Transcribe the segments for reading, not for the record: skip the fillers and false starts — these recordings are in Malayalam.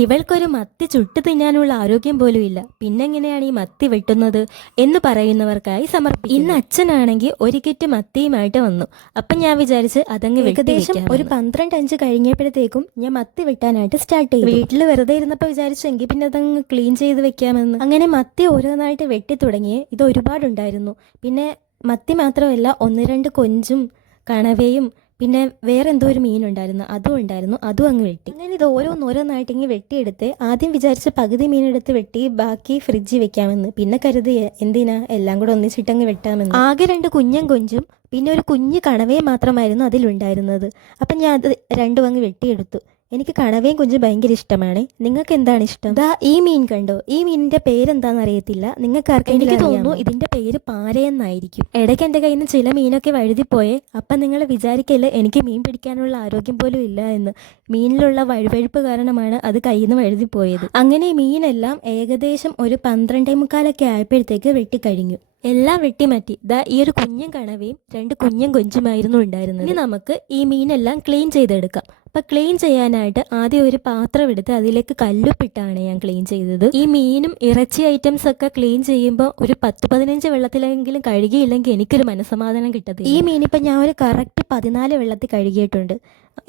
ഇവൾക്കൊരു മത്തി ചുട്ടു തിന്നാനുള്ള ആരോഗ്യം പോലും ഇല്ല, പിന്നെങ്ങനെയാണ് ഈ മത്തി വെട്ടുന്നത് എന്ന് പറയുന്നവർക്കായി സമർപ്പിക്കും. ഇന്ന് അച്ഛനാണെങ്കിൽ ഒരു കിറ്റ് മത്തിയുമായിട്ട് വന്നു. അപ്പം ഞാൻ വിചാരിച്ച് അതങ്ങ് ഏകദേശം ഒരു 12:05 കഴിഞ്ഞപ്പോഴത്തേക്കും ഞാൻ മത്തി വെട്ടാനായിട്ട് സ്റ്റാർട്ട് ചെയ്തു. വീട്ടിൽ വെറുതെ ഇരുന്നപ്പോൾ വിചാരിച്ചെങ്കിൽ പിന്നെ അതങ്ങ് ക്ലീൻ ചെയ്ത് വെക്കാമെന്ന്. അങ്ങനെ മത്തി ഓരോന്നായിട്ട് വെട്ടി തുടങ്ങിയേ. ഇത് ഒരുപാടുണ്ടായിരുന്നു. പിന്നെ മത്തി മാത്രമല്ല, 1-2 കൊഞ്ചും കണവയും പിന്നെ വേറെ എന്തോ ഒരു മീനുണ്ടായിരുന്നു, അതും ഉണ്ടായിരുന്നു. അതും അങ്ങ് വെട്ടി. അങ്ങനെ ഇത് ഓരോന്നായിട്ട് ഇങ്ങനെ വെട്ടിയെടുത്ത് ആദ്യം വിചാരിച്ച് പകുതി മീനെടുത്ത് വെട്ടി ബാക്കി ഫ്രിഡ്ജിൽ വെക്കാമെന്ന്. പിന്നെ കരുതി എന്തിനാ എല്ലാം കൂടെ ഒന്നിച്ചിട്ടങ്ങ് വെട്ടാമെന്ന്. ആകെ 2 കുഞ്ഞൻ കൊഞ്ചും പിന്നെ ഒരു കുഞ്ഞു കണവയും മാത്രമായിരുന്നു അതിലുണ്ടായിരുന്നത്. അപ്പം ഞാൻ അത് രണ്ടും അങ്ങ് വെട്ടിയെടുത്തു. എനിക്ക് കണവയും കൊഞ്ചും ഭയങ്കര ഇഷ്ടമാണ്. നിങ്ങൾക്ക് എന്താണ് ഇഷ്ടം? ദാ ഈ മീൻ കണ്ടോ? ഈ മീനിന്റെ പേരെന്താണെന്ന് അറിയത്തില്ല. നിങ്ങൾക്ക് ആർക്കെങ്കിലും? എനിക്ക് തോന്നുന്നു ഇതിന്റെ പേര് പാരയെന്നായിരിക്കും. ഇടയ്ക്ക് എൻ്റെ കയ്യിൽ നിന്ന് ചില മീനൊക്കെ വഴുതിപ്പോയേ. അപ്പം നിങ്ങൾ വിചാരിക്കല്ലേ എനിക്ക് മീൻ പിടിക്കാനുള്ള ആരോഗ്യം പോലും ഇല്ല എന്ന്. മീനിലുള്ള വഴുവഴുപ്പ് കാരണമാണ് അത് കയ്യിൽ നിന്ന് വഴുതിപ്പോയത്. അങ്ങനെ മീനെല്ലാം ഏകദേശം ഒരു 12:45 ആയപ്പോഴത്തേക്ക് വെട്ടിക്കഴിഞ്ഞു. എല്ലാം വെട്ടിമാറ്റി. ദാ ഈ ഒരു കുഞ്ഞൻ കണവയും 2 കുഞ്ഞൻ കൊഞ്ചുമായിരുന്നു ഉണ്ടായിരുന്നത്. ഇനി നമുക്ക് ഈ മീനെല്ലാം ക്ലീൻ ചെയ്തെടുക്കാം. അപ്പം ക്ലീൻ ചെയ്യാനായിട്ട് ആദ്യം ഒരു പാത്രം എടുത്ത് അതിലേക്ക് കല്ലുപ്പിട്ടാണ് ഞാൻ ക്ലീൻ ചെയ്തത്. ഈ മീനും ഇറച്ചി ഐറ്റംസ് ഒക്കെ ക്ലീൻ ചെയ്യുമ്പോൾ ഒരു 10-15 വെള്ളത്തിലെങ്കിലും കഴുകിയില്ലെങ്കിൽ എനിക്കൊരു മനസ്സമാധാനം കിട്ടത്തില്ല. ഈ മീനിപ്പം ഞാൻ ഒരു കറക്റ്റ് 14 വെള്ളത്തിൽ കഴുകിയിട്ടുണ്ട്.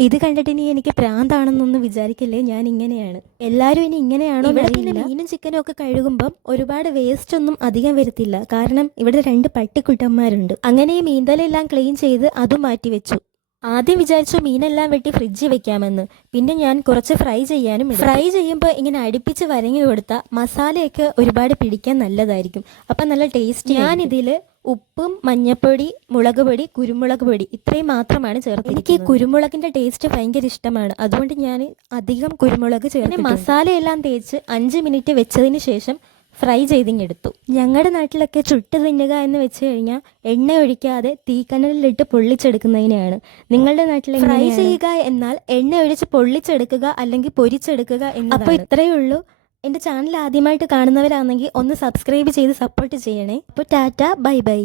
ഇത് കണ്ടിട്ട് ഇനി എനിക്ക് പ്രാന്താണെന്നൊന്നും വിചാരിക്കില്ലേ, ഞാൻ ഇങ്ങനെയാണ്. എല്ലാവരും ഇനി ഇങ്ങനെയാണോ? ഇവിടെ പിന്നെ മീനും ചിക്കനും ഒക്കെ കഴുകുമ്പം ഒരുപാട് വേസ്റ്റ് ഒന്നും അധികം വരത്തില്ല. കാരണം ഇവിടെ 2 പട്ടിക്കുട്ടന്മാരുണ്ട്. അങ്ങനെ ഈ മീൻതലെല്ലാം ക്ലീൻ ചെയ്ത് അതും മാറ്റി വെച്ചു. ആദ്യം വിചാരിച്ചു മീനെല്ലാം വെട്ടി ഫ്രിഡ്ജിൽ വെക്കാമെന്ന്. പിന്നെ ഞാൻ കുറച്ച് ഫ്രൈ ചെയ്യാനും. ഫ്രൈ ചെയ്യുമ്പോൾ ഇങ്ങനെ അടുപ്പിച്ച് വരങ്ങി കൊടുത്താൽ മസാലയൊക്കെ ഒരുപാട് പിടിക്കാൻ നല്ലതായിരിക്കും. അപ്പം നല്ല ടേസ്റ്റ്. ഞാനിതിൽ ഉപ്പും മഞ്ഞപ്പൊടി, മുളക് പൊടി, കുരുമുളക് പൊടി ഇത്രയും മാത്രമാണ് ചേർത്തത്. എനിക്ക് കുരുമുളകിൻ്റെ ടേസ്റ്റ് ഭയങ്കര ഇഷ്ടമാണ്. അതുകൊണ്ട് ഞാൻ അധികം കുരുമുളക് ചേർത്ത് മസാലയെല്ലാം തേച്ച് 5 മിനിറ്റ് വെച്ചതിന് ശേഷം ഫ്രൈ ചെയ്തിങ്ങെടുത്തു. ഞങ്ങളുടെ നാട്ടിലൊക്കെ ചുട്ട് തിന്നുക എന്ന് വെച്ച് കഴിഞ്ഞാൽ എണ്ണ ഒഴിക്കാതെ തീക്കനലിലിട്ട് പൊള്ളിച്ചെടുക്കുന്നതിനെയാണ്. നിങ്ങളുടെ നാട്ടിൽ ഫ്രൈ ചെയ്യുക എന്നാൽ എണ്ണ ഒഴിച്ച് പൊള്ളിച്ചെടുക്കുക അല്ലെങ്കിൽ പൊരിച്ചെടുക്കുക എന്നതാണ്. അപ്പോൾ ഇത്രയേ ഉള്ളൂ. എൻ്റെ ചാനൽ ആദ്യമായിട്ട് കാണുന്നവരാണെങ്കിൽ ഒന്ന് സബ്സ്ക്രൈബ് ചെയ്ത് സപ്പോർട്ട് ചെയ്യണേ. അപ്പോൾ ടാറ്റ, ബൈ ബൈ.